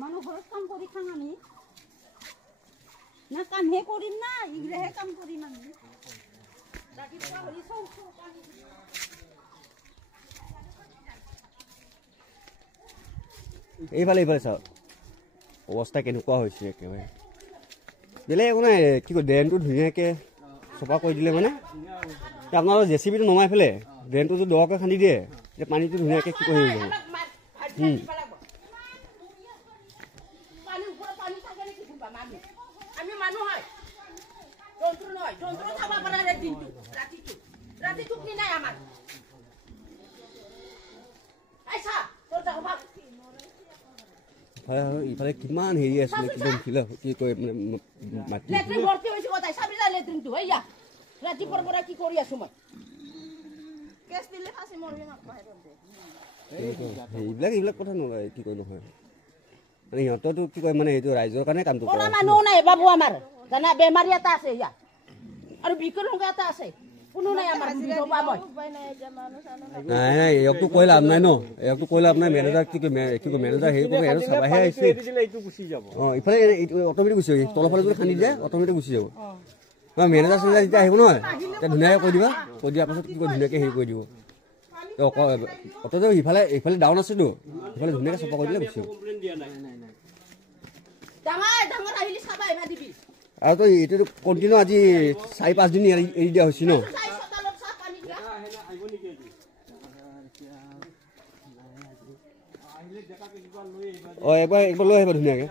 মানুহ ঘৰত কাম কৰি খাং আমি না কামহে কৰিম না ইগিলাহে কাম কৰিম আমি এইফালে এইফালে চাওক অৱস্থা কেনেকুৱা হৈছে একেবাৰে বেলেগ একো নাই কি কয় ড্ৰেইনটো ধুনীয়াকৈ চফা কৰি দিলে মানে আপোনালোকৰ জেচিবিটো নমাই পেলাই ড্ৰেইনটো যদি দকৈ খান্দি দিয়ে তেতিয়া পানীটো ধুনীয়াকৈ কি কৰি যাব ইফালে কিমান হেৰি আছিলে একদম কি কয় মানে মাটি এইবিলাক কথা নলয় কি কয় নহয় মানে সিহঁতৰতো কি কয় মানে এইটো ৰাইজৰ কাৰণে কামটো কৰে মানুহ নাই বাবু আমাৰ জানা বেমাৰী এটা আছে ইয়া আৰু বিকলাংগ এটা আছে কোনো নাই আমাৰ বিধৱা মই নাই নাই একটো কৈ লাভ নাই ন একটো কৈ লাভ নাই মেনেজাৰ কি কয় মেনেজাৰ হেৰি কৰিব আৰু চাবাহে আহিছে ইফালে অট'মেটিক গুচি যাব তলৰ ফালে যদি খান্দি দিয়ে অট'মেটিক গুচি যাব মেনেজাৰ চেনেজাৰ যেতিয়া আহিব নহয় তেতিয়া ধুনীয়াকৈ কৈ দিবা কৈ দিয়াৰ পাছত কি কয় ধুনীয়াকৈ হেৰি কৰি দিব অট'টো ইফালে ডাউন আছেতো ইফালে ধুনীয়াকৈ চফা কৰি দিলে গুচি যাব আৰু তো এইটো কণ্টিনিউ আজি 4-5 দিন এৰি দিয়া হৈছে ন একবাৰ লৈ আহিবা ধুনীয়াকৈ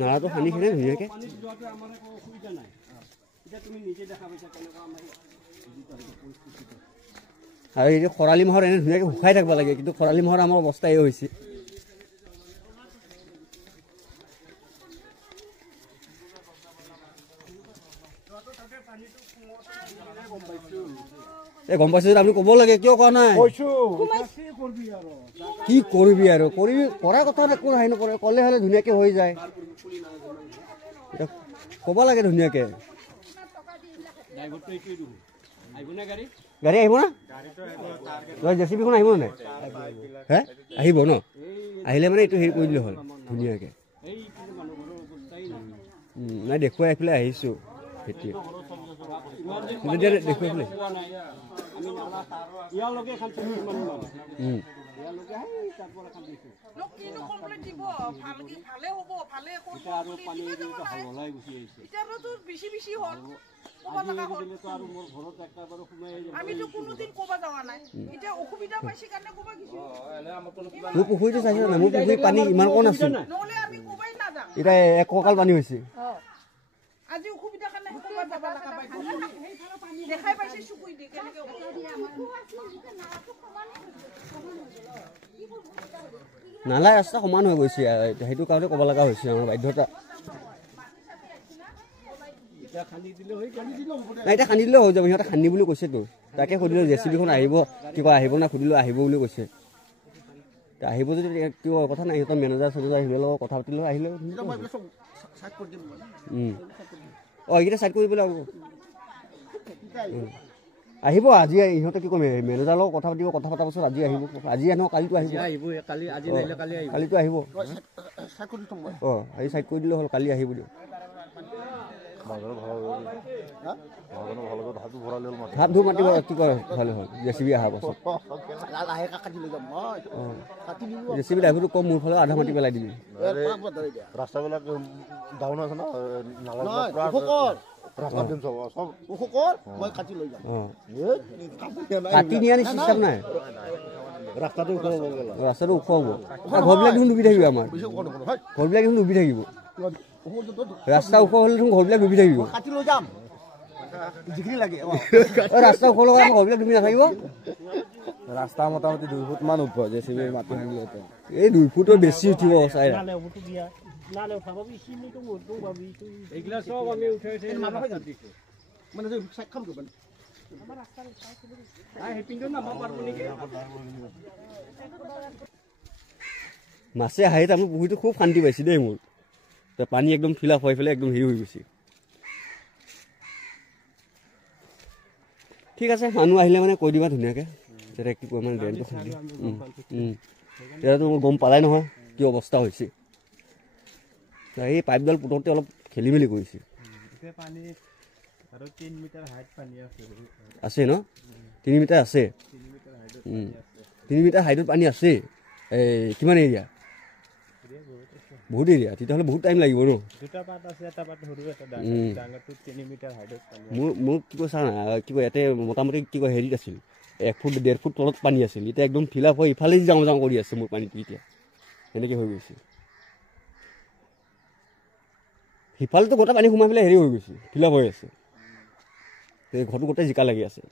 নালাটো সানি কিনে ধুনীয়াকৈ আৰু এই খৰালি মাহত এনে ধুনীয়াকৈ শুকাই থাকিব লাগে কিন্তু খৰালি মাহত আমাৰ অৱস্থা এই হৈছে গম পাইছো আপুনি ক'ব লাগে কিয় কোৱা নাই কি কৰিবি আৰু কৰা কথা একো নাই নকৰে ক'লে হ'লে ধুনীয়াকৈ হৈ যায় ক'ব লাগে ধুনীয়াকৈ গাড়ী আহিব না জেচিবিখন আহিব নাই হে আহিব ন আহিলে মানে এইটো হেৰি কৰি দিলে হ'ল ধুনীয়াকৈ নাই দেখুৱাই আহি পেলাই আহিছোঁ এতিয়া দেখুৱাই পেলাই মোৰ পুখুৰীটো চাইছে নাই মোৰ পুখুৰীত পানী ইমান কণ আছে এতিয়া এককাল পানী হৈছে আজি অসুবিধা কাৰণে দেখাই পাইছে চুকুই দি কেনেকে নালা ৰাস্তা সমান হৈ গৈছে সেইটো কাৰণে ক'ব লগা হৈছে আমাৰ বাধ্যতা নাই এতিয়া খান্দি দিলেও হৈ যাব সিহঁতে খান্দি বুলি কৈছেতো তাকে সুধিলোঁ জেচিবিখন আহিব কিবা আহিব না সুধিলোঁ আহিব বুলি কৈছে আহিব যদি কিবা কথা নাই সিহঁতৰ মেনেজাৰ চেনেজাৰ আহিলে লগত কথা পাতিলেও আহিলে এইকেইটা চাইড কৰি পেলাই আহিব আজি ইহঁতে কি ক'ম মেনেজাৰৰ লগত কথা পাতিব কথা পতাৰ পাছত আজি আহিব আজি আনো কালিতো আহিব কালিতো আহিব আজি চাইড কৰি দিলে হ'ল কালি আহিব দিয়ক হাত ধুই মাতিব কি কৰে ভালে হ'ল জেচিবি অহাৰ পাছত জেচিবি ড্ৰাইভাৰটো কম মোৰ ফালে আধা মাটি পেলাই দিবি ৰাস্তাবিলাক ডাউন আছে ন কাটি নিয়া নি চিষ্টেম নাই ৰাস্তাটো ওখ হ'ব ঘৰবিলাক দেখোন ডুবি থাকিব আমাৰ ঘৰবিলাক দেখোন ডুবি থাকিব ৰাস্তা ওখ হ'লে দেখোন ঘৰবিলাক ডুবি থাকিব কাটি লৈ যাম যিখিনি লাগে ৰাস্তা ওখ লগা ঘৰবিলাক ডুবি নাথাকিব ৰাস্তা মোটামুটি 2 ফুট মান উঠিব জেচিবি মাটি ভাঙিলে এই 2 ফুটৰ বেছি উঠিব চাই এইগিলা সব আমি উঠাইছে মানে সাক্ষম কৰিব মাছে আহি তাৰমানে পুখুৰীটো খুব শান্তি পাইছে দেই মোৰ পানী একদম ফিল আপ হৈ পেলাই একদম হেৰি হৈ গৈছে ঠিক আছে মানুহ আহিলে মানে কৈ দিবা ধুনীয়াকৈ তেতিয়া কি কয় মানে ড্ৰেইনটো খুলি তেতিয়াতো গম পালাই নহয় কি অৱস্থা হৈছে এই পাইপডাল পুতোঁতে অলপ খেলি মেলি কৰিছে আছে ন 3 মিটাৰ আছে 3 মিটাৰ হাইটত পানী আছে এই কিমান এৰিয়া বহুত এৰিয়া তেতিয়াহ'লে বহুত টাইম লাগিব ন মোক কি কয় চা কি কয় ইয়াতে মোটামুটি কি কয় হেৰিত আছিল 1 ফুট 1.5 ফুট তলত পানী আছিল এতিয়া একদম ফিল আপ হৈ ইফালে যাওঁ যাওঁ কৰি আছে মোৰ পানীটো এতিয়া এনেকৈ হৈ গৈছে সিফালেতো গোটেই পানী সোমাই পেলাই হেৰি হৈ গৈছে ফিল আপ হৈ আছে ঘৰটো গোটেই জিকা লাগি আছে